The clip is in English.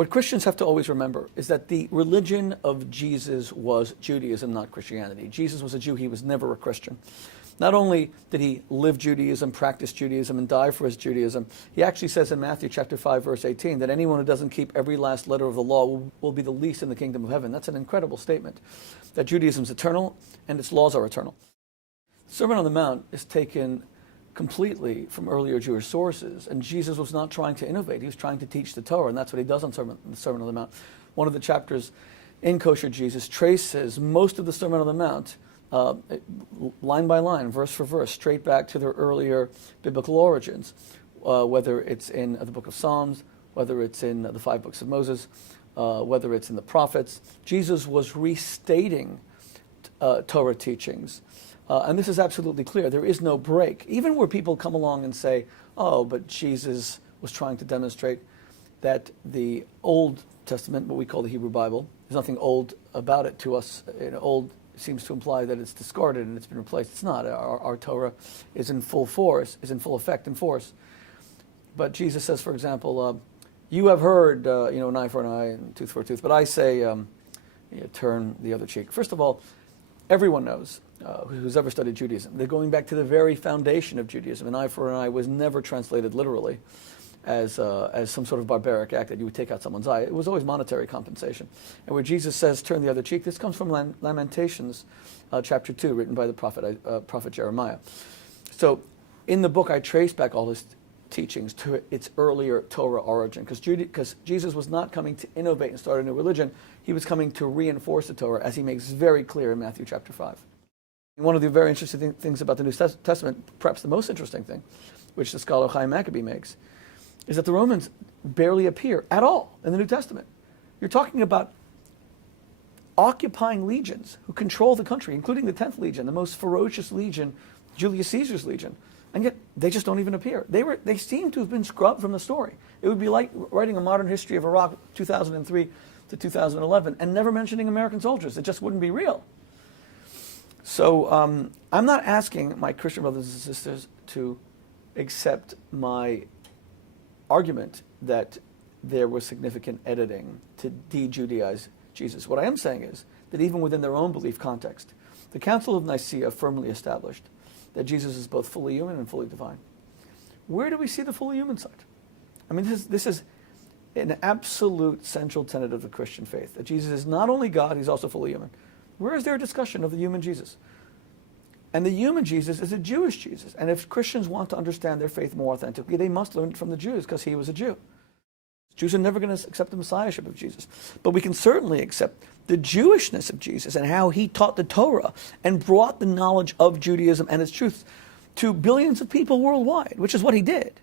What Christians have to always remember is that the religion of Jesus was Judaism, not Christianity. Jesus was a Jew. He was never a Christian. Not only did he live Judaism, practice Judaism, and die for his Judaism, he actually says in Matthew chapter 5, verse 18, that anyone who doesn't keep every last letter of the law will be the least in the kingdom of heaven. That's an incredible statement, that Judaism is eternal and its laws are eternal. The Sermon on the Mount is taken completely from earlier Jewish sources, and Jesus was not trying to innovate. He was trying to teach the Torah, and that's what he does on the Sermon on the Mount. One of the chapters in Kosher Jesus traces most of the Sermon on the Mount line by line, verse for verse, straight back to their earlier biblical origins, whether it's in the book of Psalms, whether it's in the 5 books of Moses, whether it's in the prophets. Jesus was restating Torah teachings. And this is absolutely clear. There is no break. Even where people come along and say, oh, but Jesus was trying to demonstrate that the Old Testament, what we call the Hebrew Bible, there's nothing old about it to us. Old seems to imply that it's discarded and it's been replaced. It's not. Our Torah is in full force, is in full effect and force. But Jesus says, for example, you have heard, an eye for an eye and tooth for a tooth, but I say, turn the other cheek. First of all, everyone knows, who's ever studied Judaism, they're going back to the very foundation of Judaism. An eye for an eye was never translated literally as some sort of barbaric act that you would take out someone's eye. It was always monetary compensation. And where Jesus says, turn the other cheek, this comes from Lamentations, chapter 2, written by the prophet Jeremiah. So in the book, I trace back all his teachings to its earlier Torah origin, because Jesus was not coming to innovate and start a new religion. He was coming to reinforce the Torah, as he makes very clear in Matthew chapter 5. And one of the very interesting things about the New Testament, perhaps the most interesting thing, which the scholar Chaim Maccabee makes, is that the Romans barely appear at all in the New Testament. You're talking about occupying legions who control the country, including the 10th legion, the most ferocious legion, Julius Caesar's legion. And yet, they just don't even appear. They seem to have been scrubbed from the story. It would be like writing a modern history of Iraq 2003 to 2011 and never mentioning American soldiers. It just wouldn't be real. So I'm not asking my Christian brothers and sisters to accept my argument that there was significant editing to de-Judaize Jesus. What I am saying is that even within their own belief context, the Council of Nicaea firmly established that Jesus is both fully human and fully divine. Where do we see the fully human side? I mean, this is an absolute central tenet of the Christian faith, that Jesus is not only God, he's also fully human. Where is there a discussion of the human Jesus? And the human Jesus is a Jewish Jesus. And if Christians want to understand their faith more authentically, they must learn it from the Jews, because he was a Jew. Jews are never going to accept the messiahship of Jesus. But we can certainly accept the Jewishness of Jesus and how he taught the Torah and brought the knowledge of Judaism and its truths to billions of people worldwide, which is what he did.